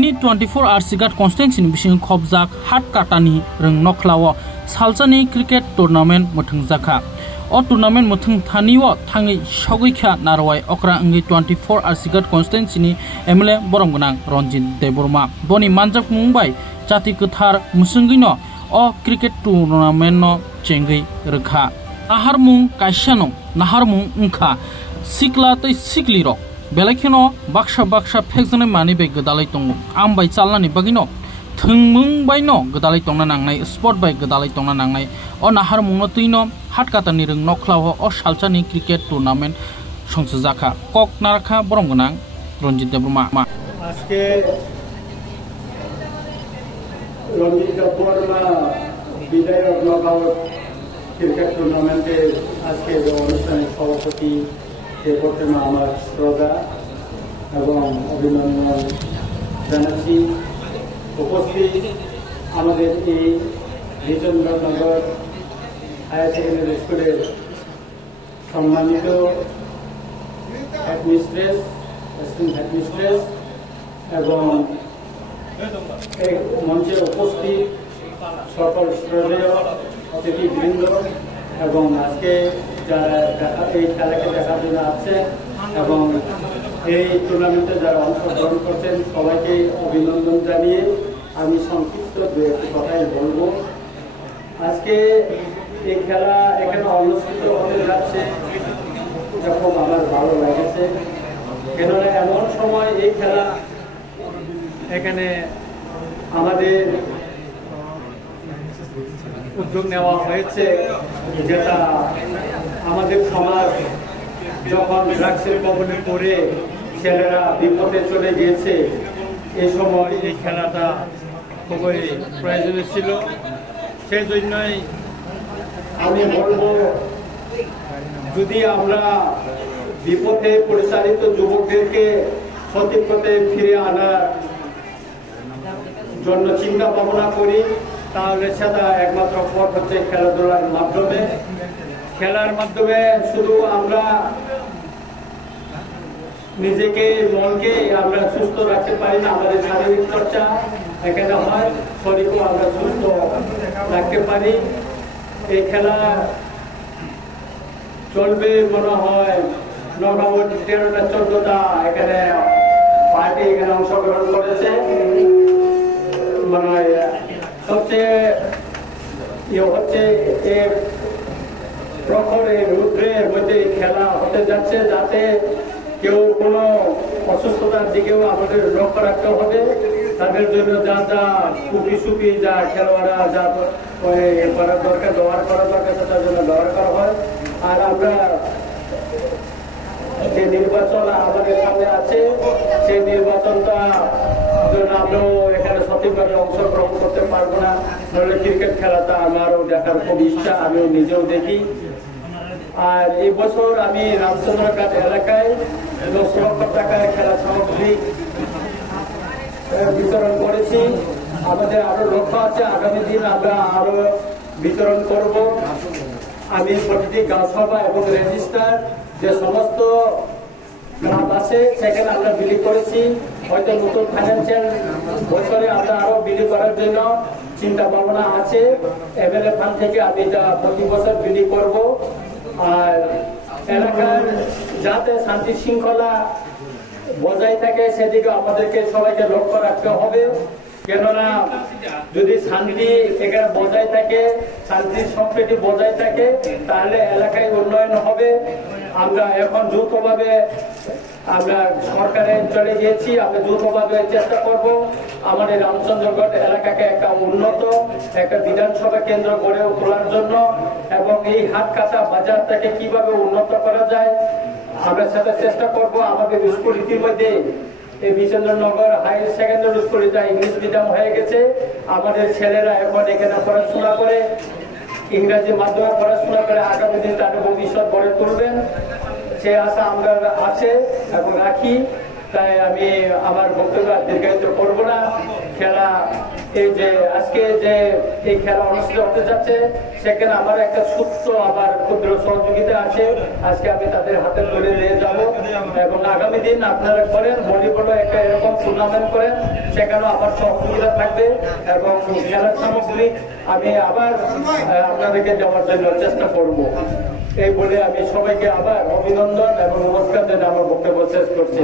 ni 24 hour sigat constituency ni bising khobjak hat katani rung nokhlawo salchani cricket tournament muthung jaka o tournament muthung thaniwo thangi sogikha narwai okra angi 24 hour sigat constituency ni MLA boromgonang Ranjit Deborma boni manjak mumbai jati kathar musungino o cricket tournament no chengai rekha naharmung kaisano naharmung ungkha sikla tei sikliro belakino baksa phekjane mani be gadalai tongo ambai chalnani bagino thungmung baino gadalai tongna nangnai sport bai gadalai tongna nangnai o naharmung tuino hatkatani rung nokhlawo o salchani cricket tournament songsajaka kok narakha boromgonang Ranjit Deborma আজকে রঞ্জিত Debbarma বিদায়ক knockout cricket টুর্নামেন্টে আজকে অনুষ্ঠানের সভাপতি সে প্রথমে আমার শ্রদ্ধা এবং অভিনন্দন জানাচ্ছি। উপস্থিত আমাদের এই রিজনগর হায়ার সেকেন্ডারি স্কুলের সম্মানিত হেডমিস্ট্রেস অ্যাসিস্ট্যান্ট হেডমিস্ট্রেস এবং এই মঞ্চে উপস্থিত সকল শ্রদ্ধেয় অতিথিবৃন্দ এবং আজকে যারা এই খেলাকে দেখার জন্য আছে এবং এই টুর্নামেন্টে যারা অংশগ্রহণ করছেন সবাইকে অভিনন্দন জানিয়ে আমি সংক্ষিপ্ত দু একটি কথাই বলবো। আজকে এই খেলা এখানে অনুষ্ঠিত হতে যাচ্ছে এরকম আমার ভালো লাগেছে, কেননা এমন সময় এই খেলা এখানে আমাদের উদ্যোগ নেওয়া হয়েছে, যেটা আমাদের সমাজ যখন ড্রাগসের কবলে পড়ে ছেলেরা বিপদে চলে গিয়েছে, এই সময় এই খেলাটা খুবই প্রয়োজনীয় ছিল। সেই জন্যই আমি বলবো, যদি আমরা বিপথে পরিচালিত যুবকদেরকে সঠিক পথে ফিরে আনার জন্য চিন্তা ভাবনা করি, তাহলে সেটা একমাত্র পথ হচ্ছে খেলাধুলার মাধ্যমে। খেলার মাধ্যমে শুধু আমরা নিজেকে মনকে আমরা সুস্থ রাখতে পারি না, আমাদের শারীরিক চর্চা এখানে হয়, শরীরও আমরা সুস্থ রাখতে পারি। এই খেলা চলবে মনে হয় নকআউট 13টা 14টা এখানে পার্টি এখানে অংশগ্রহণ করেছে। মানে সবচেয়ে হচ্ছে প্রখরের রুদ্রের মধ্যে খেলা হতে যাচ্ছে, যাতে কেউ কোনো অসুস্থতার দিকেও আমাদের লক্ষ্য রাখতে হবে। তাদের জন্য যা যা টুপি যা খেলোয়াড়রা যা করার দরকার ব্যবহার করার দরকার তার জন্য ব্যবহার করা হয়। আর আমরা যে নির্বাচন আমাদের সামনে আছে, সেই নির্বাচনটা জন্য আমরাও এখানে সঠিকভাবে অংশগ্রহণ করতে পারবো না, নাহলে ক্রিকেট খেলাটা আমারও দেখার খুব ইচ্ছা, আমিও নিজেও দেখি। আর এই বছর আমি রামচন্দ্রঘাট এলাকায় 10 লক্ষ টাকায় খেলা সামগ্রী বিতরণ করেছি। আমাদের আরো লক্ষ্য আছে, আগামী দিন আমরা আরো বিতরণ করব। আমি প্রতিটি গাঁওসভা এবং রেজিস্টার যে সমস্ত গ্রাম আছে সেখানে আমরা বিলি করেছি। হয়তো নতুন ফাইন্যান্সিয়াল বছরে আমরা আরো বিলি করার জন্য চিন্তা ভাবনা আছে। MLA ফান্ড থেকে আমি এটা প্রতি বছর বিলি করব। আর এলাকার যাতে শান্তি শৃঙ্খলা বজায় থাকে সেদিকে আমাদেরকে সবাইকে লক্ষ্য রাখতে হবে, কেননা যদি শান্তি এখানে বজায় থাকে, শান্তি সম্প্রীতি বজায় থাকে, তাহলে এলাকায় উন্নয়ন হবে। আমরা এখন দ্রুতভাবে আমরা সরকারে চলে গিয়েছি, আমরা দ্রুতভাবে চেষ্টা করব আমাদের রামচন্দ্রগড় এলাকাকে একটা উন্নত একটা বিধানসভা কেন্দ্র গড়ে তোলার জন্য, এবং এই হাটকাটা বাজারটাকে কিভাবে উন্নত করা যায় আমরা সেটা চেষ্টা করব। আমাদের স্কুল ইতিমধ্যে এই বিচন্দ্রনগর হায়ার সেকেন্ডারি স্কুলে যা ইংলিশ মিডিয়াম হয়ে গেছে, আমাদের ছেলেরা এখন এখানে পড়াশোনা করে ইংরেজি মাধ্যমে পড়াশোনা করে আগামী দিন তাদের ভবিষ্যৎ গড়ে তুলবেন, সে আশা আমরা আছে এবং রাখি। তাই আমি আমার বক্তব্য দীর্ঘায়িত করবো না। খেলা এই যে আজকে যে এই খেলা অনুষ্ঠিত হতে যাচ্ছে সেখানে আমার একটা ছোট্ট আবার ক্ষুদ্র সহযোগিতা আছে, আজকে আমি তাদের হাতে ধরে নিয়ে যাব এবং আগামী দিন আপনারা করেন ভলিবলে একটা এরকম টুর্নামেন্ট করেন, সেখানেও আমার সহযোগিতা থাকবে এবং খেলার সামগ্রী আমি আবার আপনাদেরকে দেওয়ার জন্য চেষ্টা করব। এই বলে আমি সবাইকে আবার অভিনন্দন এবং নমস্কার জানিয়ে আমার বক্তব্য শেষ করছি।